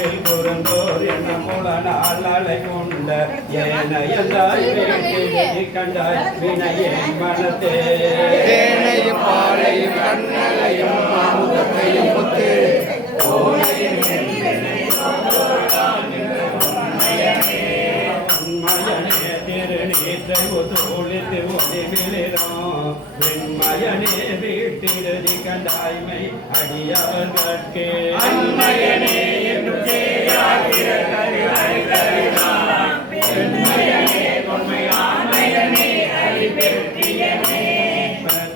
வீட்டில் குறுந்தோர் என புலனால் அலை கொண்ட ஏனையந்தாய் வேட்டி கண்டாய் வினையேன் மனத்தே தேனையும் பாலையும் கண்ணலையும் அமுதத்தையும் முத்து உண்மையனே திருநீற்றை ஒத்துழைத்து ஒளிவிலிரும் வெண்மையனே வீட்டிலதி கண்டாய்மை அடியவர்கட்கே அன்மையனே என்று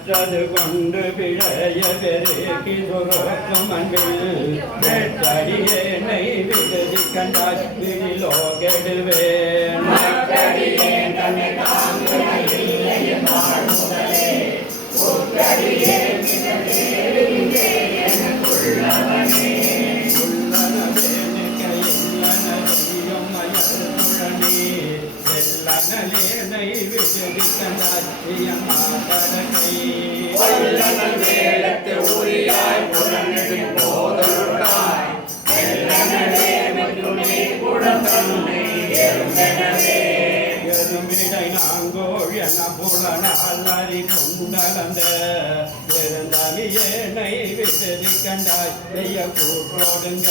பெற்றது கொண்டு பிழைய பெருக்கி சுரக்கும் அன்பில் வெற்றடியேனை விடுதி கண்டாய் விழிலோ கெடுவேன் வெள்ளனலேனை விடுதி கண்டாய் வேலத்து உரியாய் புலனடி போதருடாய் எருமிடை நாங்கோள் என புலனால் அறி கொண்டலந்த பெருந்தவியேனை விடுதி கண்டாய் செய்ய கூற்றோடுங்க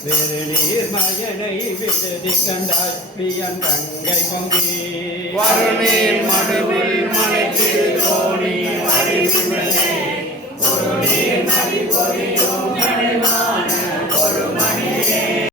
வெறுநீர் மயனை விடுதி கண்டாய் பியன் கங்கை பொங்கி வருநீர் மடுவில் மலைத்து தோணி வடிவுள்ளே ஒரு நீர் நதி பொறியும் கடைவான